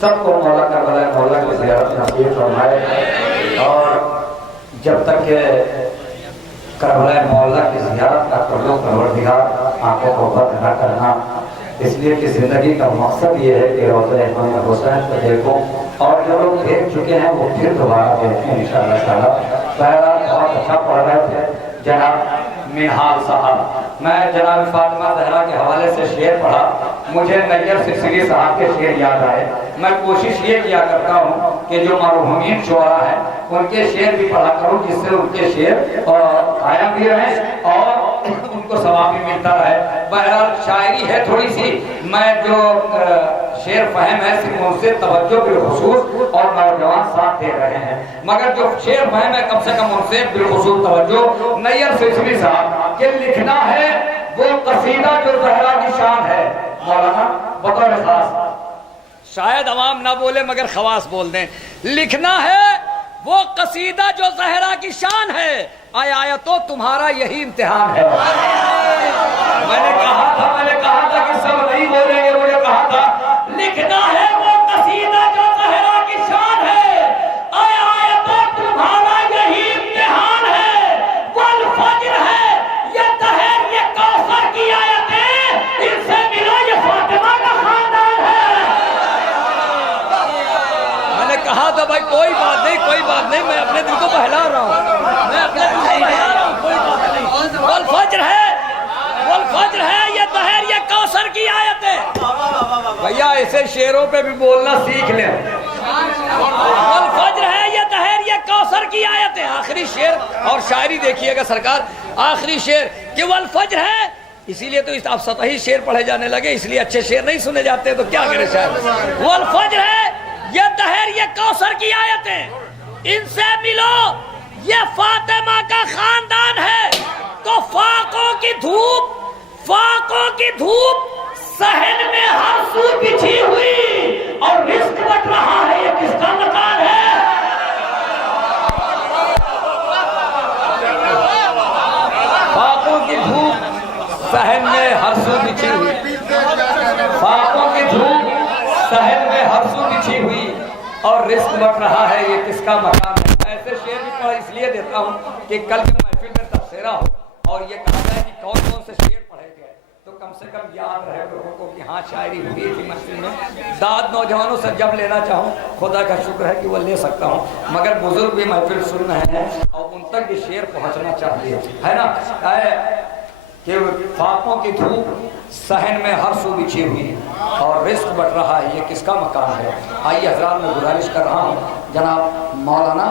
سب کو مولا کربلا مولا کی زیارت نصیب فرمائے، اور جب تک کہ کربلا مولا کی زیارت کا کر لو پروردگار آنکھوں کو بند نہ کرنا، اس لیے کہ زندگی کا مقصد یہ ہے کہ روضہ امام حسین کو دیکھو، اور جو لوگ دیکھ چکے ہیں وہ پھر دوبارہ دیکھیں انشاءاللہ تعالیٰ۔ بہرحال بہت اچھا پڑھ رہے تھے جناب منہال صاحب، میں جناب فاطمہ زہرا کے حوالے سے شعر پڑھا، مجھے نیر سرسری صاحب کے شعر یاد آئے۔ میں کوشش یہ کیا کرتا ہوں کہ جو مرحومین شعراء ہیں ان کے شعر بھی پڑھا کروں، جس سے ان کے شعر قائم بھی رہیں اور ان کو ثواب بھی ملتا رہے۔ بہرحال شاعری ہے تھوڑی سی، میں جو شعر فہم ہے صرف ان سے توجہ بالخصوص اور نوجوان ساتھ دے رہے ہیں، مگر جو شعر فہم ہے کم سے کم ان سے بالخصوص توجہ۔ نیر سرسری صاحب کہ لکھنا ہے وہ قصیدہ جو زہرا کی شان ہے، مولانا بطور خاص شاید عوام نہ بولے مگر خواص بول دیں، لکھنا ہے وہ قصیدہ جو زہرا کی شان ہے، آیا تو تمہارا یہی امتحان ہے۔ میں نے کہا تھا کہ سب نہیں بولیں گے، مجھے کہا تھا لکھنا ہے وہ قصیدہ جو زہرا کی شان ہے، آیا تو تمہارا یہی امتحان ہے۔ والفجر ہے یہ دہر یہ کوثر کی آیتیں، ان سے ملو یہ فاطمہ کا خاندان ہے۔ میں نے کہا تھا بھائی کوئی بات نہیں، کوئی بات نہیں، میں اپنے دل کو بہلا رہا ہوں، میں اپنے دل کو بہلا رہا ہوں، کوئی بات نہیں۔ والفجر ہے یہ دہر یہ کوثر کی آیتیں۔ بھیا ایسے شعروں پہ بھی بولنا سیکھ لیں۔ والفجر ہے یہ دہر یہ کوثر کی آیتیں، آخری شعر اور شاعری دیکھیے گا سرکار، آخری شعر کہ والفجر ہے، اسی لیے تو آپ سطحی شعر پڑھے جانے لگے، اس لیے اچھے شعر نہیں سنے جاتے، تو کیا کرے شاعر۔ والفجر ہے یہ دہر یہ کوثر کی آیتیں، ان سے ملو یہ فاطمہ کا خاندان ہے۔ تو فاقوں کی دھوپ صحن میں ہر سو بچھی ہوئی، اور رزق بٹ رہا ہے یہ کس کا مکان ہے۔ فاقوں کی دھوپ صحن میں ہر سو بچھی ہوئی، فاقوں کی دھوپ صحن میں ہر سو بچھی ہوئی، اور رزق بٹ رہا ہے یہ کس کا مکان ہے۔ ایسے شعر بھی پڑھ اس لیے دیتا ہوں کہ کل کی محفل میں تبصرہ ہو اور یہ کہا جائے کہ کون کون سے شعر پڑھے گئے، تو کم سے کم یاد رہے لوگوں کو کہ ہاں شاعری ہوئی تھی محفل میں۔ داد نوجوانوں سے جب لینا چاہوں خدا کا شکر ہے کہ وہ لے سکتا ہوں، مگر بزرگ بھی محفل سن رہے ہیں اور ان تک بھی شعر پہنچنا چاہیے، ہے نا، کہ فاقوں کی دھوپ صحن میں ہر سو بچھی ہوئی، اور رزق بٹ رہا ہے یہ کس کا مکان ہے۔ آئیے حضرات میں گزارش کر رہا ہوں جناب مولانا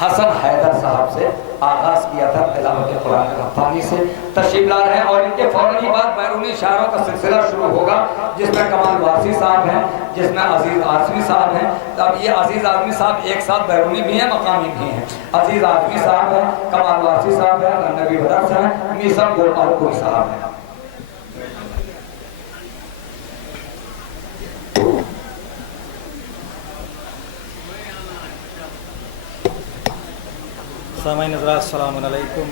حسن حیدر صاحب سے آغاز کیا تھا تلاوت قرآن ربانی سے، تشریف لا رہے ہیں، اور ان کے فوراً ہی بعد بیرونی شاعروں کا سلسلہ شروع ہوگا، جس میں کمال وارثی صاحب ہیں، جس میں عزیز اعظمی صاحب ہیں۔ اب یہ عزیز اعظمی صاحب ایک ساتھ بیرونی بھی ہیں مقامی بھی ہیں، عزیز اعظمی صاحب ہیں، کمال وارثی صاحب ہیں، نبی بدر ہیں، میسم گوپال کوئی صاحب ہیں۔ سامعین حضرات السلام علیکم۔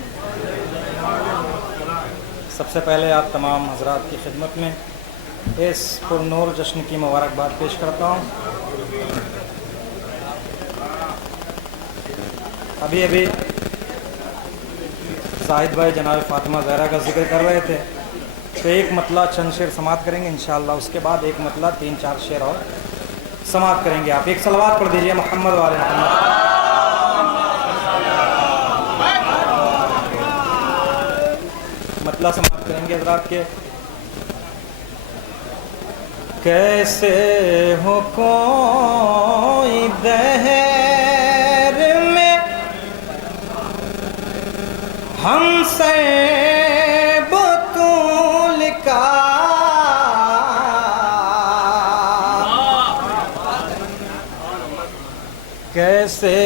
سب سے پہلے آپ تمام حضرات کی خدمت میں اس پر نور جشن کی مبارکباد پیش کرتا ہوں۔ ابھی زاہد بھائی جناب فاطمہ زہرا کا ذکر کر رہے تھے، تو ایک مطلع چند شعر سماعت کریں گے انشاءاللہ، اس کے بعد ایک مطلع 3-4 شعر اور سماعت کریں گے۔ آپ ایک صلوات پڑھ دیجئے محمد والے محمد۔ مطلع سماعت کریں گے حضرات کے۔ کیسے ہو کوئی دہر میں ہم سے بطول کا، کیسے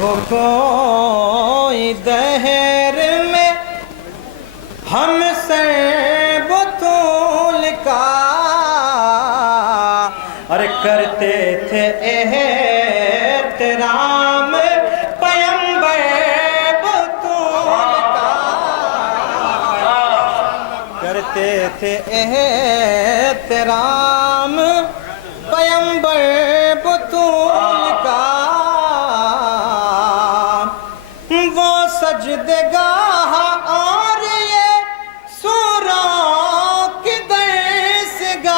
ہو کوئی دہر میں ہم سے بطول کا، ارے کرتے تھے احترام پیمبر بطول کا، کرتے تھے احترام پیمبر سجدگاہ اور یہ سوروں کی درسگاہ،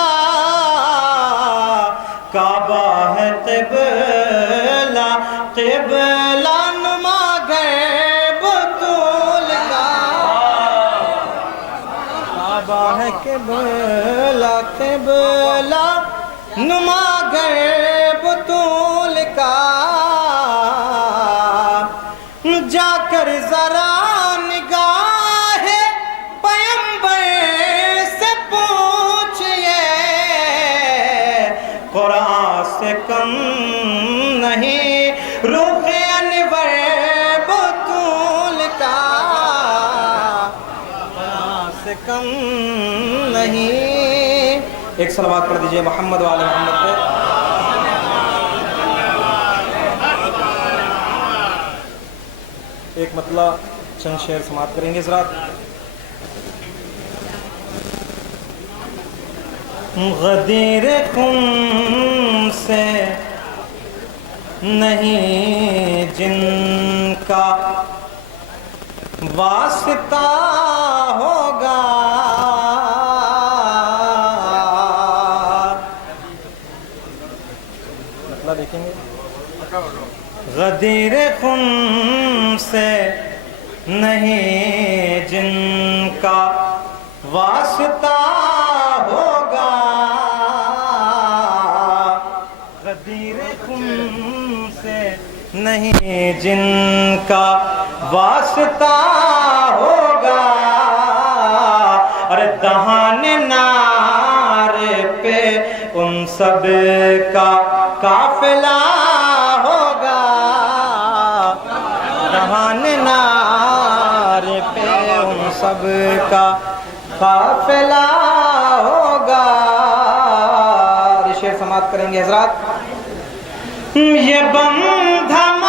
کعبہ ہے قبلہ، قبلہ نما گئے بطول کا، کعبہ ہے قبلہ، قبلہ نما گئے بطول کا، جا کر ذرا نگاہ پیمبر سے پوچھئے، قرآن سے کم نہیں روح انور بطول کا، قرآن سے کم نہیں۔ ایک صلوات پڑھ دیجئے محمد وآل محمد پہ۔ ایک مطلع چند شعر سماعت کریں گے حضرات۔ غدیر خون سے نہیں جن کا واسطہ ہوگا، مطلب دیکھیں گے۔ غدیر خون سے نہیں جن کا واسطہ ہوگا، غدیر خون سے نہیں جن کا واسطہ ہوگا، اور دہان نار پہ ان سب کا قافلہ ہوگا، دہان نار پہ ان سب کا قافلہ ہوگا۔ یہ شعر سماعت کریں گے حضرات۔ یہ بم دھماکوں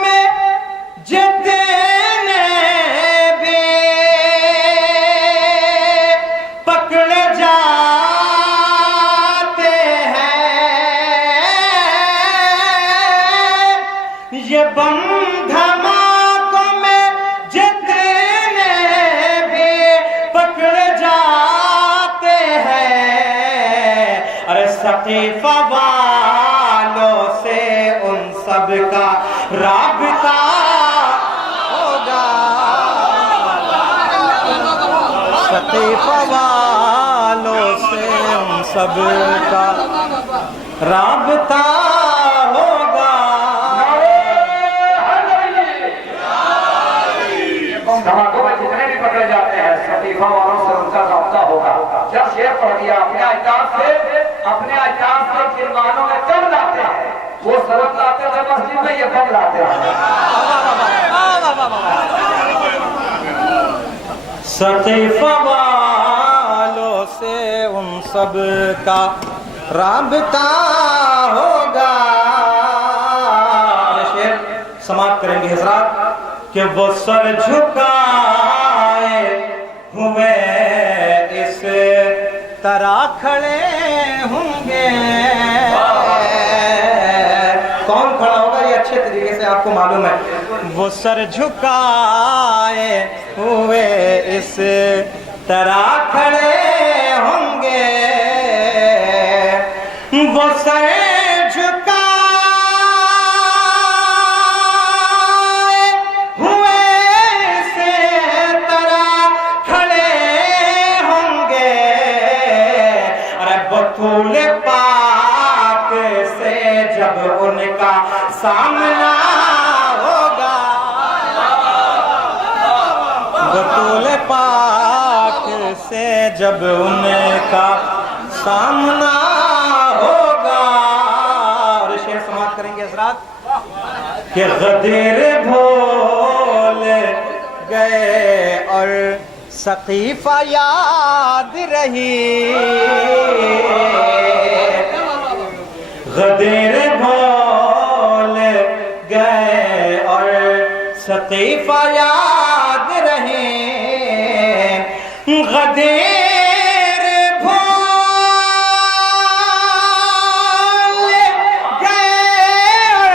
میں جتنے بھی پکڑ جاتے ہیں، یہ بم دھماکوں میں جتنے بھی پکڑ جاتے ہیں، ارے ثقیفہ والوں سے ان سب کا رابطہ ہوگا، ثقیفہ والوں سے ان سب کا رابطہ ہوگا۔ دھماکوں میں جتنے بھی پکڑے جاتے ہیں ثقیفہ والوں سے ان کا رابطہ ہوگا۔ جب شعر پڑھ دیا اپنے اجداد سے فرمانوں میں کم لاتے ہیں، وہ سرف لاتے تھے مسجد میں، یہ کم لاتے ہیں۔ ثقیفہ والوں سے ان سب کا رابطہ ہوگا۔ یہ شعر سماعت کریں گے حضرات کہ وہ سر جھکائے ہوئے اس طرح کھڑے ہوں گے۔ کون کھڑا ہوگا یہ اچھے طریقے سے آپ کو معلوم ہے۔ وہ سر جھکائے ہوئے اس طرح کھڑے ہوں گے، وہ سر جھکائے ہوئے اس طرح کھڑے ہوں گے، ارے بطول پاک سے جب ان کا سامنا ہوگا، بطول پاک سے جب ان کا سامنا ہوگا۔ اور شعر سماعت کریں گے حضرات کہ غدیر بھول گئے اور ثقیفہ یاد رہی، غدیر بھول گئے اور ثقیفہ یاد رہی، غدیر بھول گئے اور